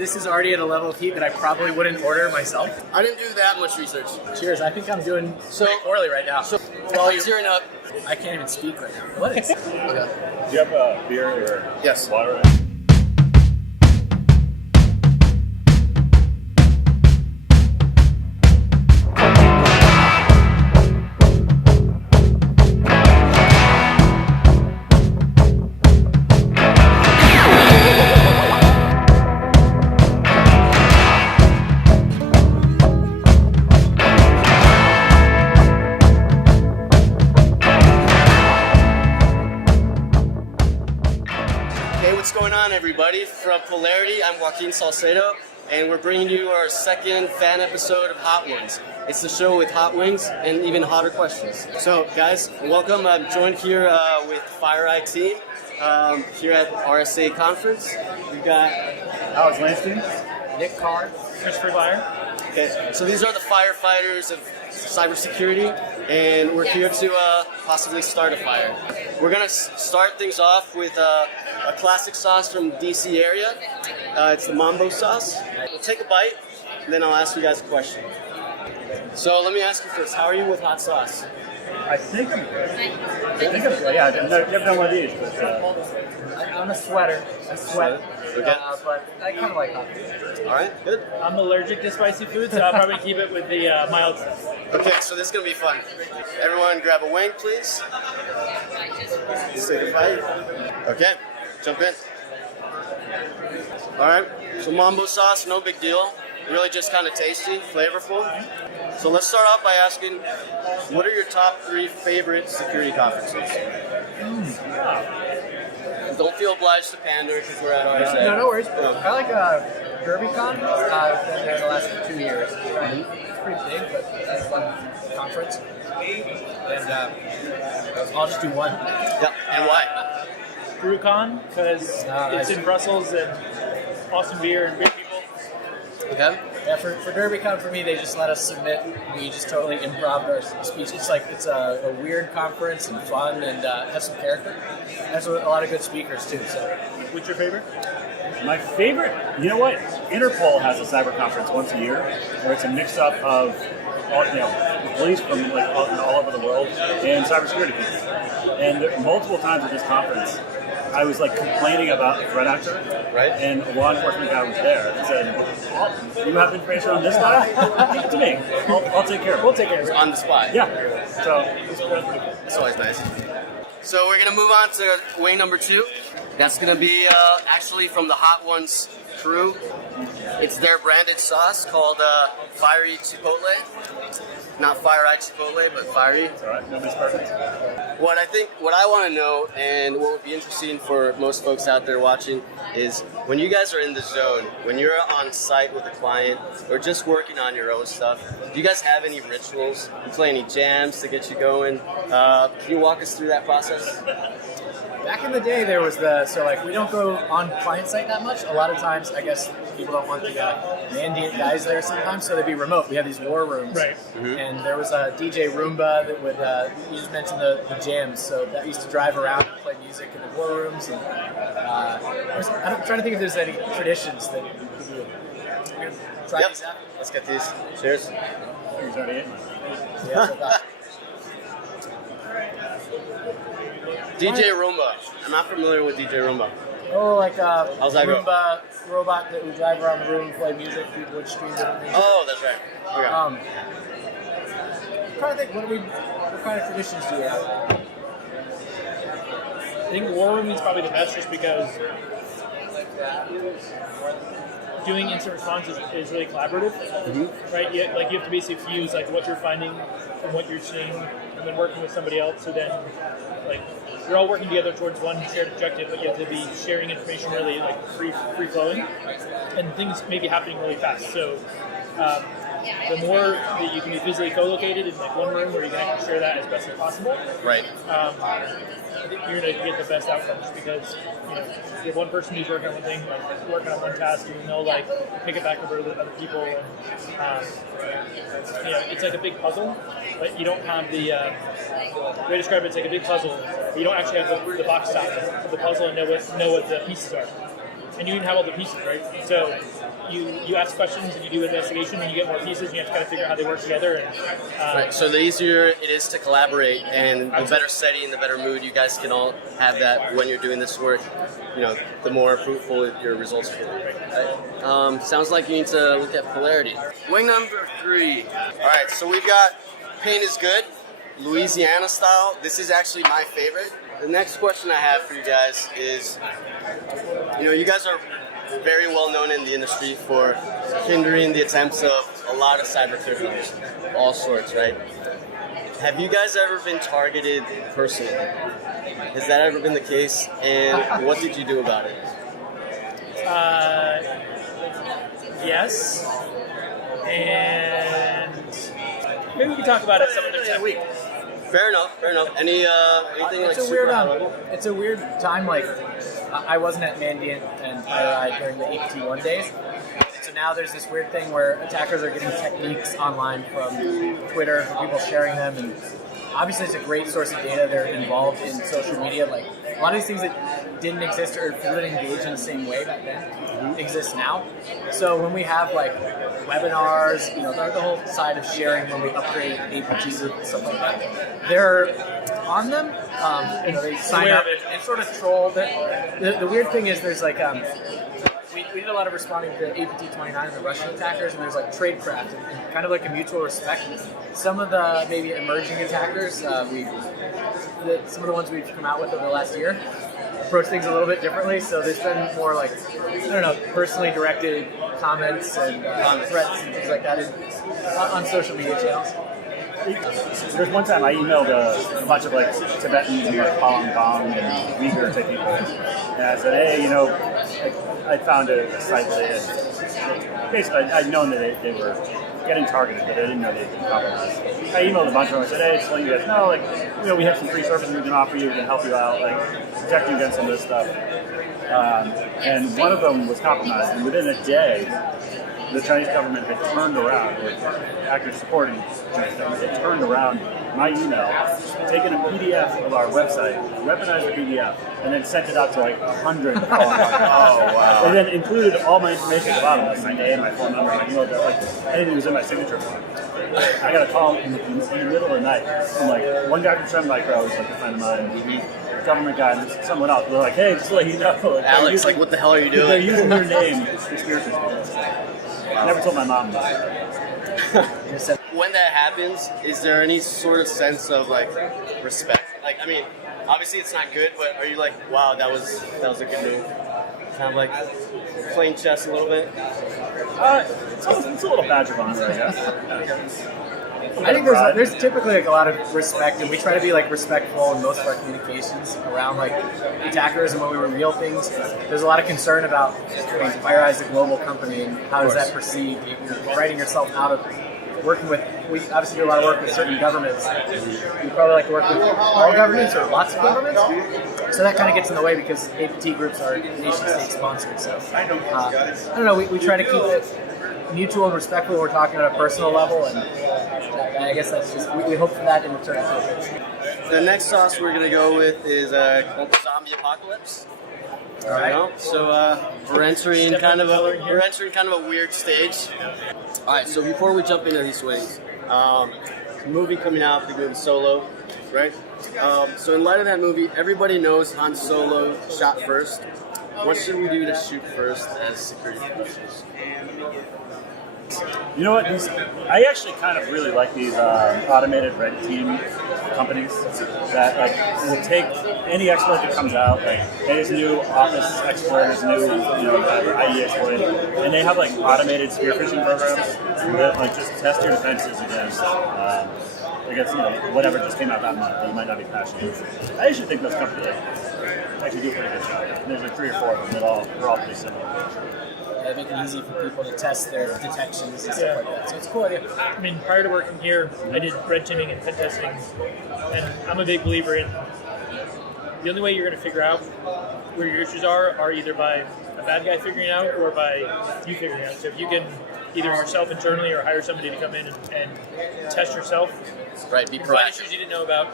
This is already at a level of heat that I probably wouldn't order myself. I didn't do that much research. Cheers. I think I'm doing pretty poorly right now. So while you're tearing up, I can't even speak right now. What is? okay. Do you have a beer or Yes. water? What's going on, everybody? From Polarity, I'm Joaquin Salcedo, and we're bringing you our second fan episode of Hot Wings. It's the show with hot wings and even hotter questions. So, guys, welcome. I'm joined here with FireEye team here at RSA conference. We've got Alex Lanston. Nick Carr. Christopher Byer. Okay, so these are the firefighters of cybersecurity, and we're here to possibly start a fire. We're gonna start things off with a classic sauce from DC area. It's the Mambo Sauce. We'll take a bite, and then I'll ask you guys a question. So let me ask you first, how are you with hot sauce? I think I'm good. Yeah, I've never done one of these, but I'm a sweater. I sweat. Okay. But I kind of like hot. All right, good. I'm allergic to spicy food, so I'll probably keep it with the mild sauce. Okay, so this is gonna be fun. Everyone grab a wing, please. Let's take a bite. Okay, jump in. All right, so Mambo sauce, no big deal. Really just kind of tasty, flavorful. So let's start off by asking, what are your top 3 favorite security conferences? Don't feel obliged to pander because we're at RSA. No worries. I like DerbyCon. I've been there the last 2 years. It's pretty big, but it's a fun conference. And I'll just do one. Yeah, and why? BrewCon, because it's in Brussels and awesome beer and great people. Okay. Yeah, for DerbyCon, for me, they just let us submit. We just totally improv our speech. It's like it's a weird conference and fun and has some character. Has a lot of good speakers too. So, What's your favorite? my favorite, you know what? Interpol has a cyber conference once a year where it's a mix-up of all, police from like all over the world and cybersecurity people. And multiple times at this conference, I was like complaining about the threat actor, Right. and a law enforcement guy was there and said, "You have information on this guy? Give it to me. I'll take care of it. we'll take care of it. On the spot. Yeah. So it's pretty cool. That's always nice. So we're gonna move on to wing number 2. That's gonna be actually from the Hot Ones crew. It's their branded sauce called Fiery Chipotle. Not FireEye Chipotle, but Fiery. It's all right. Nobody's perfect. What I want to know, and what would be interesting for most folks out there watching, is when you guys are in the zone, when you're on site with a client, or just working on your own stuff, do you guys have any rituals? You play any jams to get you going? Can you walk us through that process? Back in the day, there was we don't go on client site that much. A lot of times, I guess people don't want the mandiant guys there sometimes, so they'd be remote. We had these war rooms. Right. Mm-hmm. And there was a DJ Roomba that would, you just mentioned the jams, so that used to drive around and play music in the war rooms. And I'm trying to think if there's any traditions that we do. Try these out. Let's get these. Cheers. He's already in. Yeah, so that. DJ Roomba. I'm not familiar with DJ Roomba. Oh, like a How's that go? Roomba robot that would drive around the room and play music. People would stream it. Oh, that's right. Okay. I'm trying to think, what kind of traditions do we have? I think War Room is probably the best just because doing instant response is really collaborative, right? You have to basically fuse like what you're finding and what you're seeing, and then working with somebody else. So then, like, you're all working together towards one shared objective, but you have to be sharing information really like free flowing, and things may be happening really fast. So the more that you can be physically co-located in like one room where you can actually share that as best as possible, Right. I think you're going to get the best outcomes because you have one person who's working on one thing, like working on one task, and they'll like pick it back over to other people, and it's like a big puzzle, but you don't have the way to describe it's like a big puzzle, but you don't actually have the box top of the puzzle and know what the pieces are. and you even have all the pieces, right? So you ask questions and you do investigation and you get more pieces and you have to kind of figure out how they work together. And Right. So the easier it is to collaborate, and the better setting, the better mood you guys can all have that when you're doing this work, the more fruitful your results will be. Right? Sounds like you need to look at Polarity. Wing number 3. All right. So we've got paint is good, Louisiana style. This is actually my favorite. The next question I have for you guys is, you guys are very well known in the industry for hindering the attempts of a lot of cyber criminals, all sorts, right? Have you guys ever been targeted personally? Has that ever been the case? And what did you do about it? Yes, and maybe we can talk about it some other time. Fair enough. Anything like It's a super weird, high level? it's a weird time. Like, I wasn't at Mandiant and FireEye during the APT1 days. So now there's this weird thing where attackers are getting techniques online from Twitter, people sharing them, and obviously it's a great source of data. They're involved in social media. Like, a lot of these things that didn't exist or didn't engage in the same way back then exist now. So when we have like webinars, the whole side of sharing when we upgrade APT group and stuff like that, they're on them. They sign up and sort of troll. The weird thing is there's like we did a lot of responding to APT-29 and the Russian attackers, and there's like tradecraft and kind of like a mutual respect. Some of the maybe emerging attackers, some of the ones we've come out with over the last year, approach things a little bit differently. So there's been more like, personally directed comments and threats and things like that on social media channels. There's one time I emailed a bunch of like Tibetans and like Falun Gong and Uyghur type people, and I said, hey, I found a site that they had, basically I'd known that they were getting targeted, but I didn't know they'd been compromised. I emailed a bunch of them. I said, hey, just let you guys know, we have some free services we can offer you, we can help you out, protect you against some of this stuff. And one of them was compromised, and within a day, the Chinese government had turned around, or actors supporting the Chinese government, had turned around my email, taken a PDF of our website, weaponized the PDF, and then sent it out to like 100 calling. Oh, wow. And then included all my information at the bottom, like my name, my phone number, my email address, anything was in my signature form. I got a call in the middle of the night from one guy from Sun Micro, who's a friend of mine, government guy, and someone else. They're like, hey, just to let you know. Alex, what the hell are you doing? They're using your name for spiritual stuff. I never told my mom about it. When that happens, is there any sort of sense of respect? Obviously it's not good, but are you like, wow, that was a good move? Kind of playing chess a little bit? It's a little badge of honor, I guess. I think there's typically a lot of respect, and we try to be respectful in most of our communications around attackers, and when we reveal things, there's a lot of concern about FireEye is a global company and how is that perceived. You're writing yourself out of working with. We obviously do a lot of work with certain governments. We probably like to work with all governments or lots of governments, so that kind of gets in the way because APT groups are nation-state sponsored. So I don't know. We try to keep it mutual and respectful when we're talking on a personal level, and I guess that's just, we hope for that in return. The next sauce we're going to go with is called Zombie Apocalypse. All right. So we're entering kind of a weird stage. All right, so before we jump into these ways, a movie coming out, big movie Solo, right? So in light of that movie, everybody knows Han Solo shot first. What should we do to shoot first as security professionals? You know what? I actually kind of really like these automated red team companies that will take any exploit that comes out, hey, there's a new Office exploit, there's a new IE exploit, and they have automated spear phishing programs that just test your defenses against whatever just came out that month that you might not be patching. I actually think those companies actually do a pretty good job. And there's 3 or 4 of them that they're all pretty similar. They make it easy for people to test their detections and stuff like that. So it's a cool idea. Prior to working here, I did red teaming and pen testing, and I'm a big believer in the only way you're going to figure out where your issues are either by a bad guy figuring it out or by you figuring it out. So if you can either yourself internally or hire somebody to come in and test yourself, Right, be find proactive. issues you didn't know about,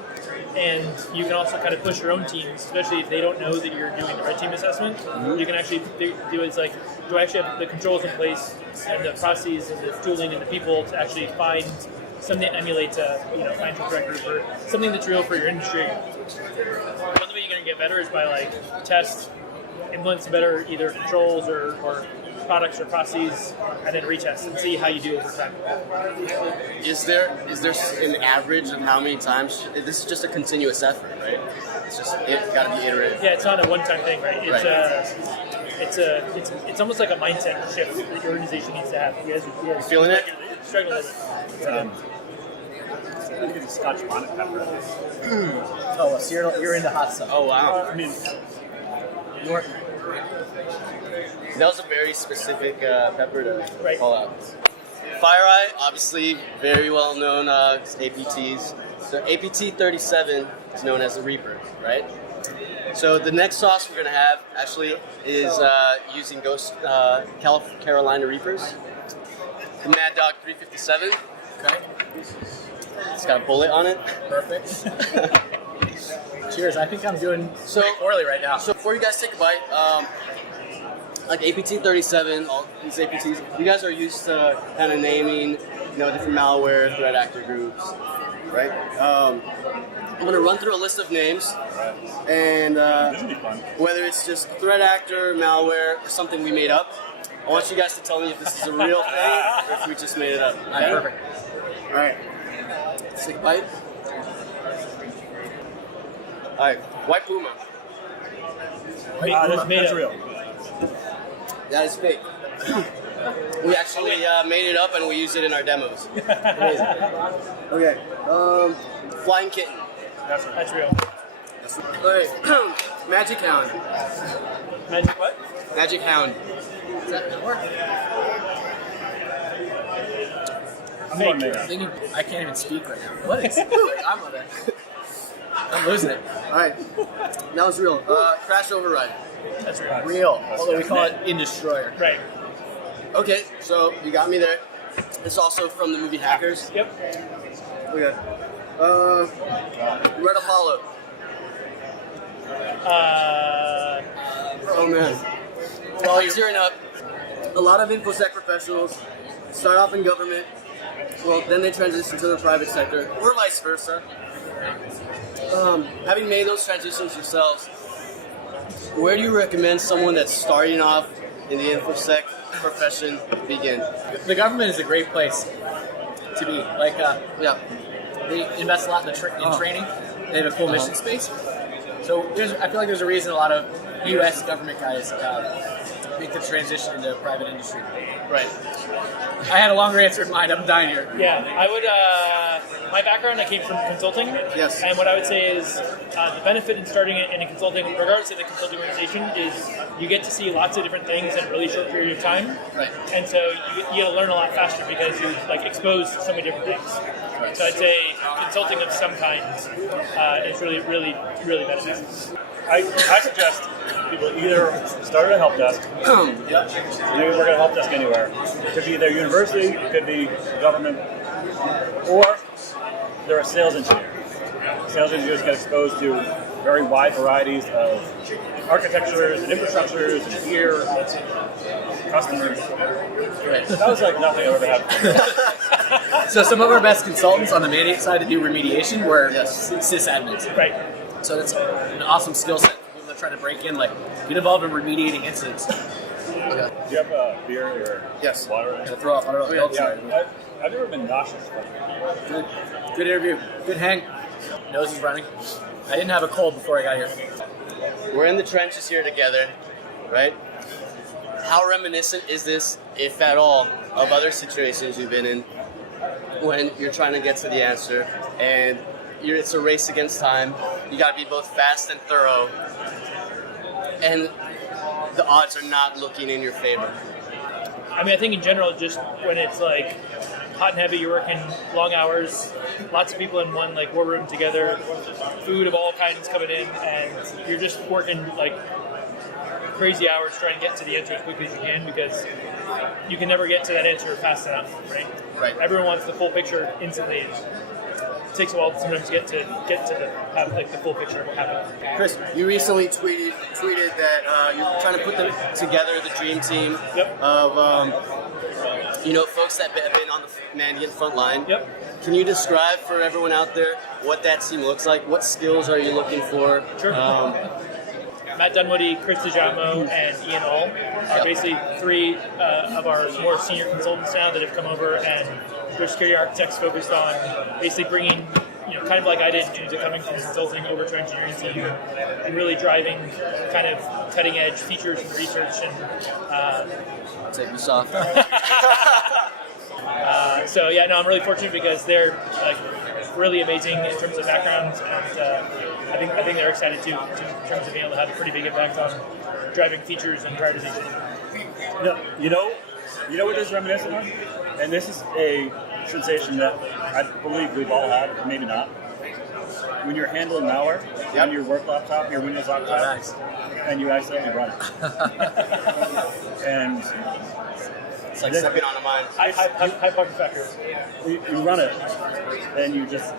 and you can also kind of push your own teams, especially if they don't know that you're doing the red team assessment. You can actually do it's like, do I actually have the controls in place and the processes and the tooling and the people to actually find something that emulates a financial direct group or something that's real for your industry. One way you're going to get better is by like test, implement better either controls or products or processes, and then retest and see how you do over time. Is there an average of how many times? This is just a continuous effort, right? It's just got to be iterative. Yeah, it's not a one-time thing, right? It's almost like a mindset shift that your organization needs to have. You guys Feeling it? struggle with it. I think it's Scotch bonnet pepper. Oh, so you're into hot stuff. Oh wow, I mean, You're, that was a very specific pepper to Right. call out. FireEye, obviously very well known APTs. So APT 37 is known as the Rebirth, right? So the next sauce we're gonna have actually is using Ghost Carolina Reapers, the Mad Dog 357. okay, It's got a bullet on it. perfect. Cheers. I think I'm doing So- pretty poorly right now. So before you guys take a bite, like APT 37, all these APTs, you guys are used to kind of naming, different malware, threat actor groups, right? I'm gonna run through a list of names, and this would be fun. whether it's just threat actor, malware, or something we made up, I want you guys to tell me if this is a real thing or if we just made it up. All right, perfect. All right. Let's take a bite. All right, White Puma. That's real. That is fake. We actually made it up and we used it in our demos. Amazing. Okay. Flying Kitten. That's real. All right. Magic Hound. Magic what? Magic Hound. Does that work? I'm going to I, think I can't even speak right now. What is? I'm losing it. All right. That was real. Crash Override. That's real. Real. Although we call it In Destroyer. Right. Okay, so you got me there. It's also from the movie Hackers. Yep. Okay. Red Apollo. Oh man. Well, you're tearing up. A lot of InfoSec professionals start off in government. Well, then they transition to the private sector, or vice versa. Having made those transitions yourselves, where do you recommend someone that's starting off in the InfoSec profession begin? The government is a great place to be. Like, Yeah. they invest a lot in training. They have a cool mission space. So I feel like there's a reason a lot of U.S. government guys make the transition into private industry. Right. I had a longer answer in mind. I'm dying here. Yeah, I would. My background, I came from consulting. Yes. And what I would say is the benefit in starting in a consulting, regardless of the consulting organization, is you get to see lots of different things in a really short period of time. Right. And so you get to learn a lot faster because you're exposed to so many different things. So I'd say consulting of some kind is really, really, really beneficial. I suggest people either start at a help desk. Maybe work at a help desk anywhere. It could be their university, it could be government, or they're a sales engineer. Sales engineers get exposed to very wide varieties of architectures and infrastructures and gear, customers. That was like nothing I've ever had before. So some of our best consultants on the mandate side to do remediation were sysadmins. Right. So that's an awesome skill set for people that try to break in, get involved in remediating incidents. Do you have a beer or Yes. water? To throw off, I don't know. Yeah, I've never been nauseous. Good interview. Good hang. Nose is running. I didn't have a cold before I got here. We're in the trenches here together, right? How reminiscent is this, if at all, of other situations you've been in when you're trying to get to the answer and it's a race against time. You got to be both fast and thorough, and the odds are not looking in your favor. I mean, I think in general, just when it's hot and heavy, you're working long hours, lots of people in one war room together, food of all kinds coming in, and you're just working crazy hours trying to get to the answer as quickly as you can, because you can never get to that answer fast enough, right? Right. Everyone wants the full picture instantly. It takes a while to sometimes get to have like the full picture of what happened. Chris, you recently tweeted that you're trying to put together the dream team Yep. of folks that have been on the Mandiant front line. Yep. Can you describe for everyone out there what that team looks like? What skills are you looking for? Sure. Matt Dunwoody, Chris DeJamo, and Ian All are basically three of our more senior consultants now that have come over, and they're security architects focused on basically bringing, kind of like I did in terms of coming from consulting over to engineering team and really driving kind of cutting edge features and research and Take you soft. So yeah, no, I'm really fortunate because they're like really amazing in terms of backgrounds, and I think they're excited too in terms of being able to have a pretty big impact on driving features and prioritization. You know what this is reminiscent of? And this is a sensation that I believe we've all had, or maybe not. When you're handling malware on your work laptop, your Windows laptop, Nice. and you accidentally run it. And It's like stepping on a mine. High pocket factor. you run it, and you just,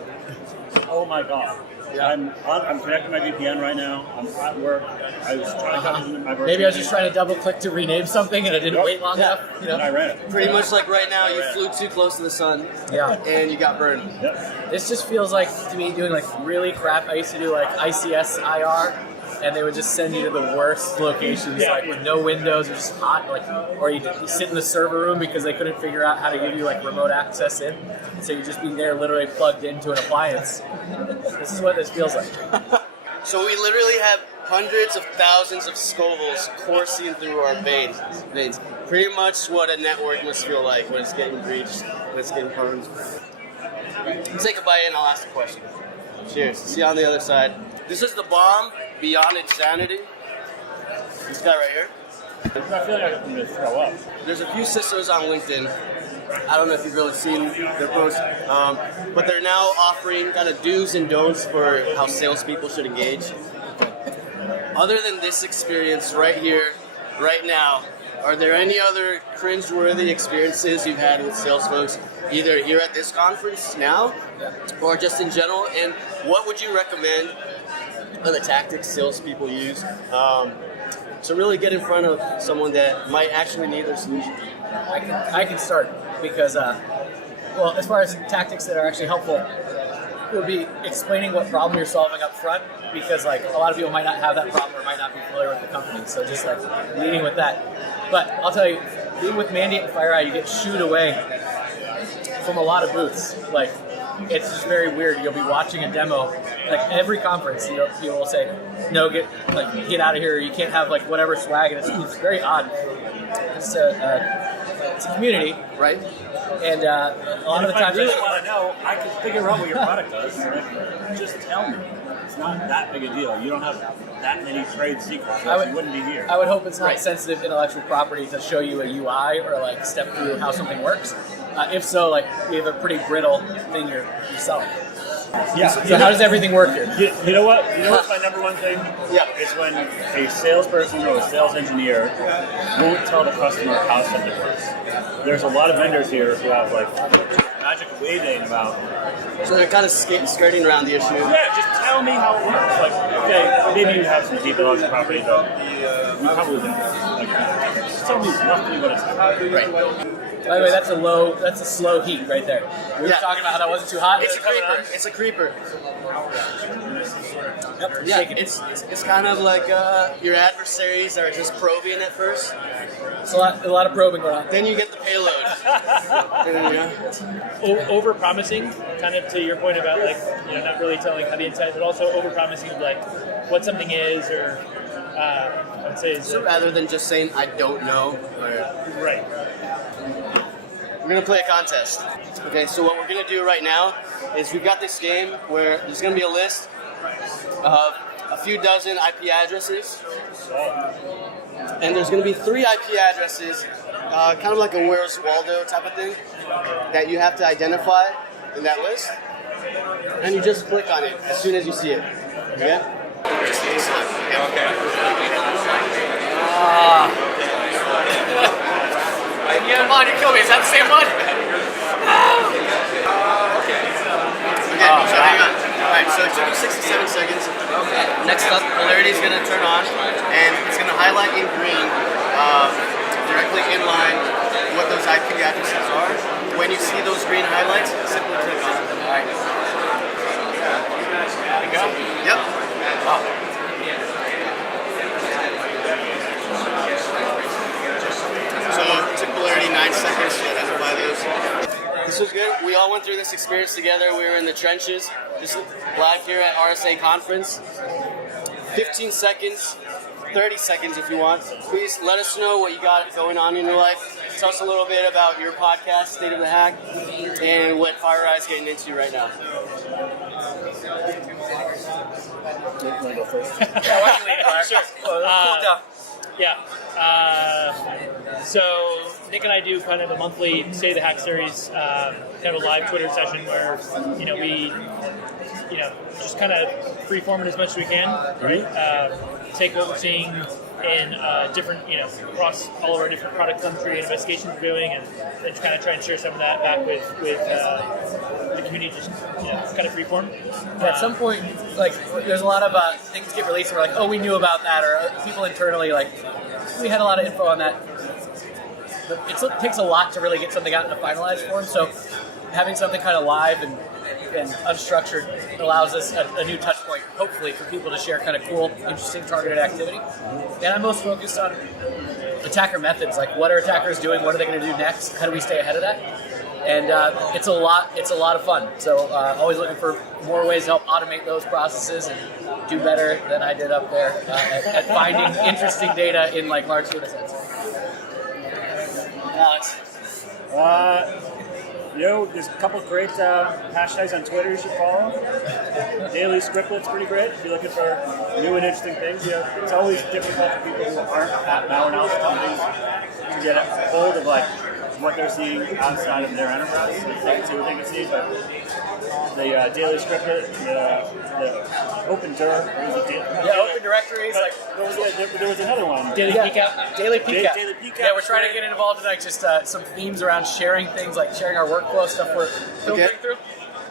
oh my god. I'm connecting my VPN right now. I'm at work. I was trying to come into my work. Maybe I was just trying to double click to rename something and I didn't wait long enough. And I ran it. Pretty much like right now, you flew too close to the sun, and you got burned. Yep. This just feels like to me doing like really crap. I used to do like ICS IR, and they would just send you to the worst locations, like with no windows or just hot, or you sit in the server room because they couldn't figure out how to give you like remote access in, so you'd just be there literally plugged into an appliance. This is what this feels like. So we literally have hundreds of thousands of Scovilles coursing through our veins. Pretty much what a network must feel like when it's getting breached, when it's getting burned. Take a bite and I'll ask the question. Cheers. See you on the other side. This is the bomb beyond insanity. This guy right here. I feel like I'm going to throw up. There's a few sisters on LinkedIn. I don't know if you've really seen their posts, but they're now offering kind of do's and don'ts for how salespeople should engage. Other than this experience right here, right now, are there any other cringe-worthy experiences you've had with sales folks, either here at this conference now, or just in general? And what would you recommend are the tactics salespeople use to really get in front of someone that might actually need their solution? I can start because, as far as tactics that are actually helpful, it would be explaining what problem you're solving up front, because like a lot of people might not have that problem or might not be familiar with the company, so just like leading with that. But I'll tell you, being with Mandiant and FireEye, you get shooed away from a lot of booths. Like, it's just very weird. You'll be watching a demo, like every conference, people will say, no, get out of here. You can't have like whatever swag, and it's very odd. It's a community, Right? and a lot of the If I times, really want to know, I can figure out what your product does. Just tell me. It's not that big a deal. You don't have that many trade secrets, or you wouldn't be here. I would hope it's not sensitive intellectual property to show you a UI or like step through how something works. If so, like we have a pretty brittle thing you're selling. Yeah. So how does everything work here? You know what? You know what's my number one thing? Yeah. Is when a salesperson or a sales engineer won't tell the customer how something works. There's a lot of vendors here who have like magic waving about. So they're kind of skirting around the issue. Yeah, just tell me how it works. Like, okay, maybe you have some deep intellectual property, but you probably don't. Like, just tell me roughly what it's like. Right. By the way, that's a slow heat right there. We were talking about how that wasn't too hot. It's a creeper. It's a creeper. Yep, Yeah, shaking. it's kind of like your adversaries are just probing at first. It's a lot of probing going on. Then you get the payload. Over promising, kind of to your point about like not really telling how the inside, but also over promising like what something is, or I'd say is So rather than just saying I don't know. right. We're gonna play a contest. Okay, so what we're gonna do right now is we've got this game where there's gonna be a list of a few dozen IP addresses, and there's gonna be 3 IP addresses, kind of like a Where's Waldo type of thing, that you have to identify in that list, and you just click on it as soon as you see it. Okay? Come on, you kill me. Is that the same one? Okay, so hang on. Alright, so it took you 67 seconds. Next up, Polarity is going to turn on, and it's going to highlight in green, directly in line, what those IP addresses are. When you see those green highlights, simply click on them. Alright. There we go? Yep. So it took Polarity 9 seconds to identify those. This was good. We all went through this experience together. We were in the trenches, just live here at RSA conference. 15 seconds, 30 seconds if you want. Please let us know what you got going on in your life. Tell us a little bit about your podcast, State of the Hack, and what FireEye is getting into right now. You want to go first? Sure. Cool down. Yeah. So Nick and I do kind of a monthly State of the Hack series, kind of a live Twitter session where we just kind of freeform it as much as we can, right? Take what we're seeing in different, across all of our different product country investigations we're doing, and just kind of try and share some of that back with the community, just kind of freeform. At some point, like, there's a lot of things get released, and we're like, oh, we knew about that, or people internally, like, we had a lot of info on that. But it takes a lot to really get something out in a finalized form, so having something kind of live and unstructured allows us a new touch point, hopefully, for people to share kind of cool, interesting targeted activity. And I'm most focused on attacker methods, like what are attackers doing, what are they going to do next, how do we stay ahead of that? And it's a lot of fun. So always looking for more ways to help automate those processes and do better than I did up there at finding interesting data in like large data sets. Alex. There's a couple great hashtags on Twitter you should follow. Daily Scriptlet's pretty great if you're looking for new and interesting things. It's always difficult for people who aren't malware analysis companies to get a hold of like what they're seeing outside of their enterprise. They can see what they can see, but the Daily Scriptlet, the Open Dir, Open Directories. Like there was another one. Daily Peek Out. Daily Peek Out. Daily Peek Out. Yeah, we're trying to get involved in like just some themes around sharing things, like sharing our workflow stuff we're filtering through.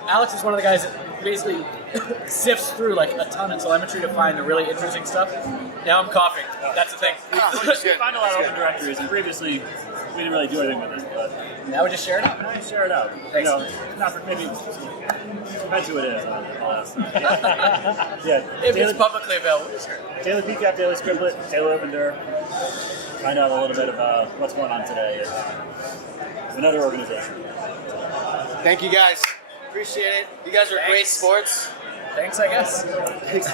Alex is one of the guys that basically sifts through like a ton of telemetry to find the really interesting stuff. Now I'm coughing. That's the thing. We find a lot of Open Directories, and previously we didn't really do anything with it, but now we just share it out. now we share it out. Thanks. Not for maybe depends who it is. I'll ask. Yeah. If it's publicly available, just share it. Daily Peek Out, Daily Scriptlet, Daily Open Dir. Find out a little bit about what's going on today at another organization. Thank you guys. Appreciate it. You guys are great sports. Thanks, I guess. Thanks.